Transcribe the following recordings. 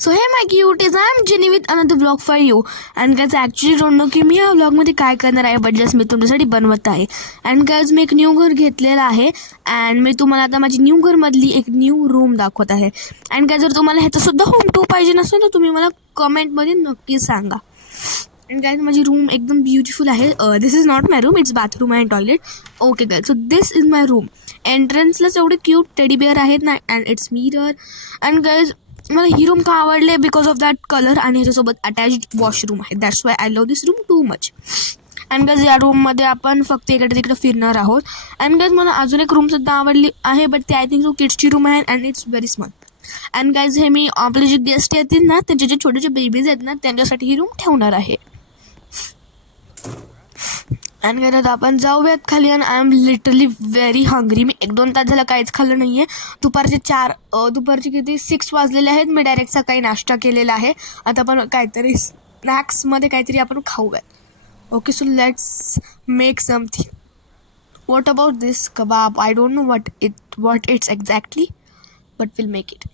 So hey my cuties, I am Jenny with another vlog for you. And guys actually don't know की मी या व्लॉगमध्ये काय करणार आहे, बट जस्ट मी तुमच्यासाठी बनवत आहे. अँड गाईज मी एक न्यू घर घेतलेलं आहे अँड मी तुम्हाला आता माझी न्यू घरमधली एक न्यू रूम दाखवत आहे. अँड गाईज जर तुम्हाला ह्याचंसुद्धा होम टूर पाहिजे नसेल तर तुम्ही मला कमेंटमध्ये नक्की सांगा. अँड गाईज माझी रूम एकदम ब्युटिफुल आहे. This is not my room, it's bathroom and toilet. Okay guys, so this is my room. एंट्रन्सलाच एवढे क्यूट टेडी बिअर आहेत ना, and it's mirror. And guys मला ही रूम का आवडले बिकॉज ऑफ दॅट कलर आणि ह्याच्यासोबत अटॅच्ड वॉशरूम आहे. That's Y I love this room too much. And guys या रूममध्ये आपण फक्त इकडे तिकडे फिरणार आहोत. अँड गाईज मला अजून एक रूमसुद्धा आवडली आहे, बट ती आय थिंक सो किड्सची रूम आहे and it's very small. And guys हे मी आपले जे गेस्ट येतील ना, त्यांचे जे छोटे छोटे बेबीज आहेत ना, त्यांच्यासाठी ही रूम ठेवणार आहे. आणि घरात आपण जाऊयात खाली. आणि I am literally very hungry. मी 1-2 तास झालं काहीच खाल्लं नाही आहे. दुपारचे किती 6 वाजलेले आहेत. मी डायरेक्ट सकाळी नाश्ता केलेला आहे. आता आपण काहीतरी स्नॅक्समध्ये काहीतरी आपण खाऊयात. Okay, so let's make something. What about this kebab? I don't know what it's exactly, but will make it.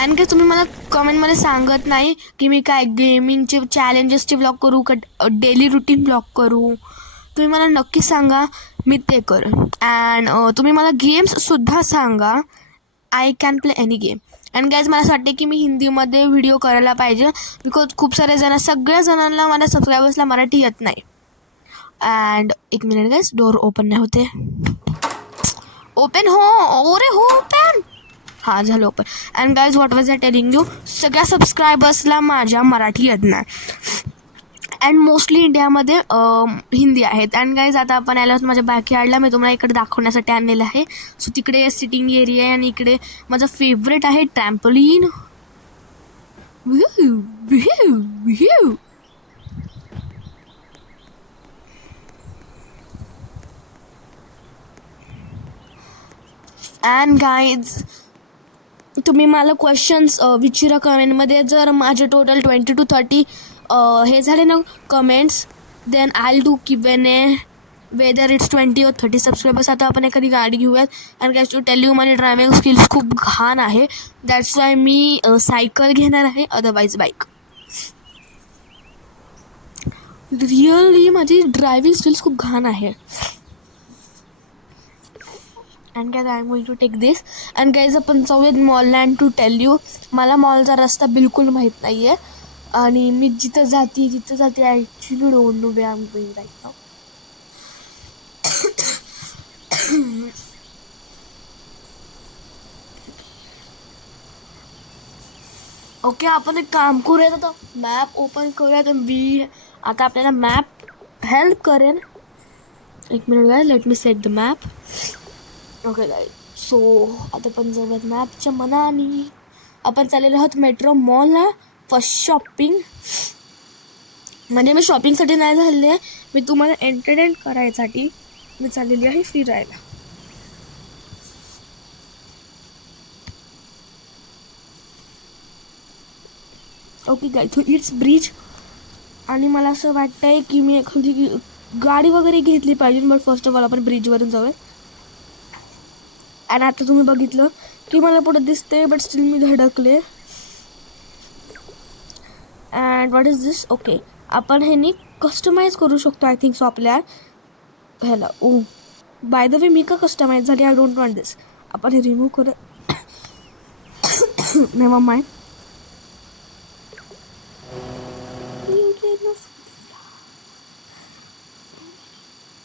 आणि काय तुम्ही मला कमेंटमध्ये सांगत नाही की मी काय गेमिंगचे चॅलेंजेसचे ब्लॉग करू का डेली रुटीन ब्लॉग करू. तुम्ही मला नक्की सांगा, मी ते करेन. अँड तुम्ही मला गेम्ससुद्धा सांगा. I can play any game. And guys मला असं वाटते की मी हिंदीमध्ये व्हिडिओ करायला पाहिजे बिकॉज खूप सारे सगळ्या जणांना माझ्या सबस्क्रायबर्सला मराठी येत नाही. अँड एक मिनिट गाईज, डोअर ओपन नाही होते. ओपन हो, ओरे हो ओपन. हां झालं open. And guys what was I telling you, सगळ्या सबस्क्रायबर्सला माझ्या मराठी येत नाही. अँड मोस्टली इंडियामध्ये हिंदी आहेत. अँड गाईज आता आपण आलो माझ्या बॅकयार्डला. मी तुम्हाला इकडे दाखवण्यासाठी आणलेलं आहे. सो तिकडे सिटिंग एरिया आहे आणि इकडे माझं फेवरेट आहे ट्रॅम्पोलिन. अँड गाईज तुम्ही मला क्वेश्चन्स विचारा कमेंटमध्ये. जर माझे टोटल 20 to 30 हे झाले ना comments, then I do Q&A whether it's 20 or 30 subscribers. आता आपण एखादी गाडी घेऊयात. And guys to tell you माझी ड्रायव्हिंग स्किल्स खूप घाण आहे. दॅट्स वाय मी सायकल घेणार आहे, अदरवाईज बाईक. रिअली माझी ड्रायव्हिंग स्किल्स खूप घाण आहे. And guys I am going to take this. And guys आपण जाऊयात मॉलला. अँड टू टेल यू मला मॉलचा रस्ता बिलकुल माहीत नाही आहे आणि मी जिथं जाते actually don't know where I am going right now. Okay, आपण एक काम करूयात. आता मॅप ओपन करूयात. आता आपल्याला मॅप हेल्प करेन. एक minute guys, let me set the map. Okay guys, so आता आपण जाऊयात मॅपच्या मनाने. आपण चाललेलो आहोत मेट्रो मॉलला फर्स्ट शॉपिंग. म्हणजे मी शॉपिंगसाठी नाही झालेली आहे, मी तुम्हाला एंटरटेन करायसाठी मी चाललेली आहे फिरायला. Okay guys, so it's bridge. आणि मला असं वाटतं आहे की मी एखादी गाडी वगैरे घेतली पाहिजे, बट फर्स्ट ऑफ ऑल आपण ब्रिजवरून जाऊया. आणि आता तुम्ही बघितलं की मला पुढे दिसते, बट स्टील मी धडकले. And what is this? Okay, आपण ह्यानी कस्टमाइज करू शकतो आय थिंक सो आपल्या ह्याला. ओ बाय द वे, मी का कस्टमाइज झाली? आय डोंट वॉन्ट दिस. आपण हे रिमूव्ह करू. Never mind.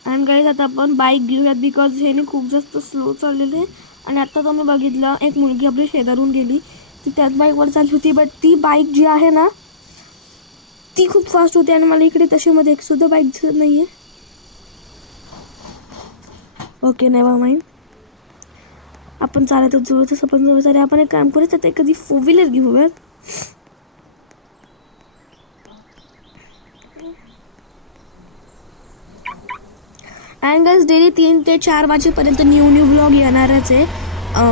अँड गाईज आता आपण बाईक घेऊयात बिकॉज ह्याने खूप जास्त स्लो चाललेले आहे. आणि आत्ता तुम्ही बघितलं एक मुलगी आपली शेजारून गेली, ती त्याच बाईकवर चालली होती, बट ती बाईक जी आहे ना ती खूप फास्ट होती. आणि मला इकडे तशामध्ये एक सुद्धा बाईक दिसत नाही आहे. Okay, never mind. आपण चालतच जवळच आपण जवळ चालेल. आपण एक काम करूया, तर एखादी 4 व्हीलर घेऊयात. अँड गाईज डेली 3 ते 4 वाजेपर्यंत न्यू ब्लॉग येणारच आहे.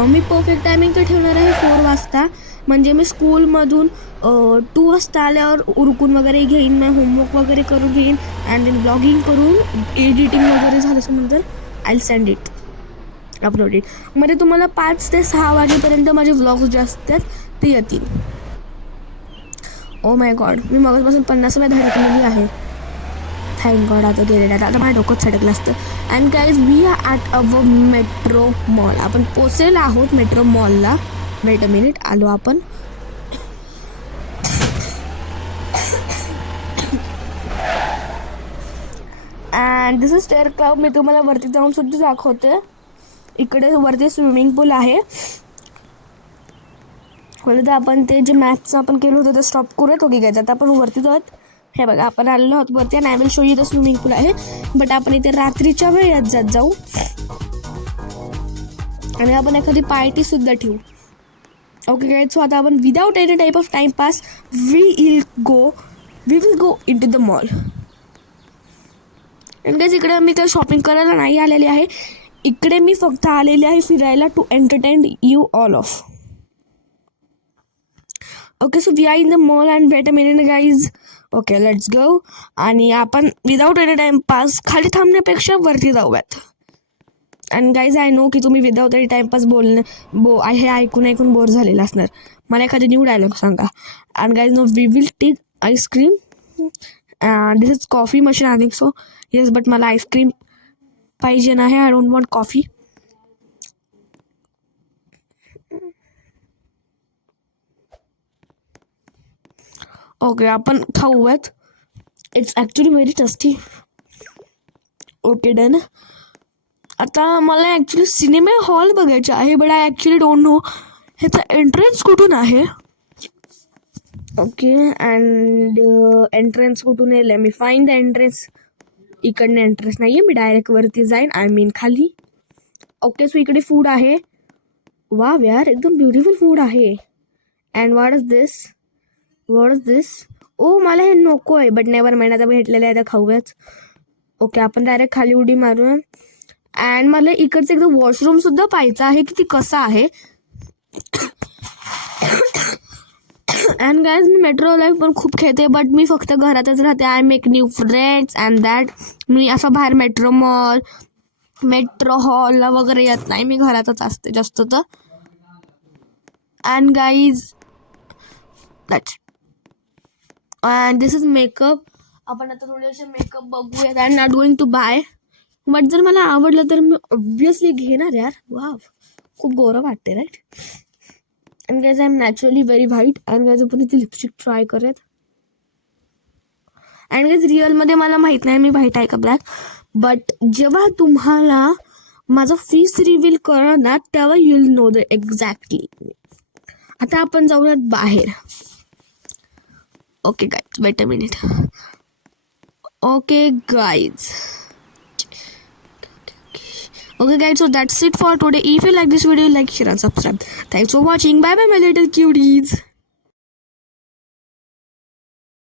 मी परफेक्ट टायमिंग तर ठेवणार आहे 4 वाजता. म्हणजे मी स्कूलमधून 2 वाजता आल्यावर उरकून वगैरे घेईन, मी होमवर्क वगैरे करून घेईन. अँड देन ब्लॉगिंग करून एडिटिंग वगैरे झाल्याच्यानंतर I will send it. Uploaded. मध्ये तुम्हाला 5 ते 6 वाजेपर्यंत माझे व्लॉग्स जे असतात ते येतील. ओ माय गॉड, मी मगापासून 50 वेळा धडकलेली आहे. थँक गॉड आता गेलेलं आहे. आता माझ्या डोकंच सडकलं असतं. And guys we are at our metro mall. आपण पोचलेलो आहोत मेट्रो मॉलला. वेट अ मिनिट, आलो आपण. And this is stair club. मी तुम्हाला वरती जाऊन सुद्धा दाखवते. इकडे वरती स्विमिंग पूल आहे. बोललं तर आपण ते जे मॅथचं आपण केलं होतं ते स्टॉप करूयात. ओके गाईज, आता आपण वरती जाऊयात. हे बघा, आपण आलेलो आहोत वरती. आणि I will show you the swimming pool आहे. बट आपण इथे रात्रीच्या वेळेत जाऊ आणि आपण एखादी पार्टी सुद्धा ठेवू. ओके गाईज, सो आता आपण without any type of timepass we will go into the mall. Guys इकडे मी काही शॉपिंग करायला नाही आलेली आहे. इकडे मी फक्त आलेली आहे फिरायला, to entertain you all of. Okay, so we are in the mall and wait a minute guys. Okay, let's go. आणि आपण विदाउट एनी टाइमपास खाली थांबण्यापेक्षा वरती जाऊयात. अँड गाईज आय नो की तुम्ही विदाउट एनी टाइमपास हे ऐकून बोर झालेलं असणार. मला एखादी न्यू डायलॉग सांगा. And guys no we will take ice cream. This is coffee machine I think so. Yes, but मला आईस्क्रीम पाहिजे नाही. I don't want coffee. Okay, आपण खाऊयात. It's actually very tasty. Okay, done. आता मला ॲक्च्युली सिनेमा हॉल बघायचा आहे. But I actually don't know ह्याचा एंट्रन्स कुठून आहे. ओके, अँड एंट्रन्स कुठून आहे. Let me find the entrance. इकडनं एंट्रन्स नाही आहे. मी डायरेक्ट वरती जाईन. आय मीन खाली. ओके, सो इकडे फूड आहे. वाव यार, एकदम ब्युटिफुल फूड आहे. अँड व्हॉट इज दिस. ओ, मला हे नको आहे. बट नेवर माइंड, आता भेटलेलं आहे, आता खाऊयाच. ओके, आपण डायरेक्ट खाली उडी मारूया. अँड मला इकडचं एकदा वॉशरूमसुद्धा पाहायचं आहे की ती कसं आहे. अँड गाईज मी मेट्रो लाईफ पण खूप खेळते. बट मी फक्त घरातच राहते. I make new friends and that. मी असं बाहेर मेट्रो हॉलला वगैरे येत नाही. मी घरातच असते जास्त तर. And guys that's. And this is makeup. आपण आता थोडेसे मेकअप बघूयात. And not going to buy. But जर मला आवडलं तर मी ऑब्वियसली घेणार यार. वाव, खूप गोरं वाटते right. And guys I am naturally very white. And guys आपण इथे लिपस्टिक ट्राय करेत. अँड गाईज रिअलमध्ये मला माहीत नाही मी व्हाईट आहे का ब्लॅक. बट जेव्हा तुम्हाला माझा फेस रिव्हील करणार तेव्हा you will know the exactly. आता आपण जाऊयात बाहेर. Okay guys, weight a minute. Okay guys, so that's it for today. If you like this video, like, share and subscribe. Thanks for watching. Bye bye my little cuties.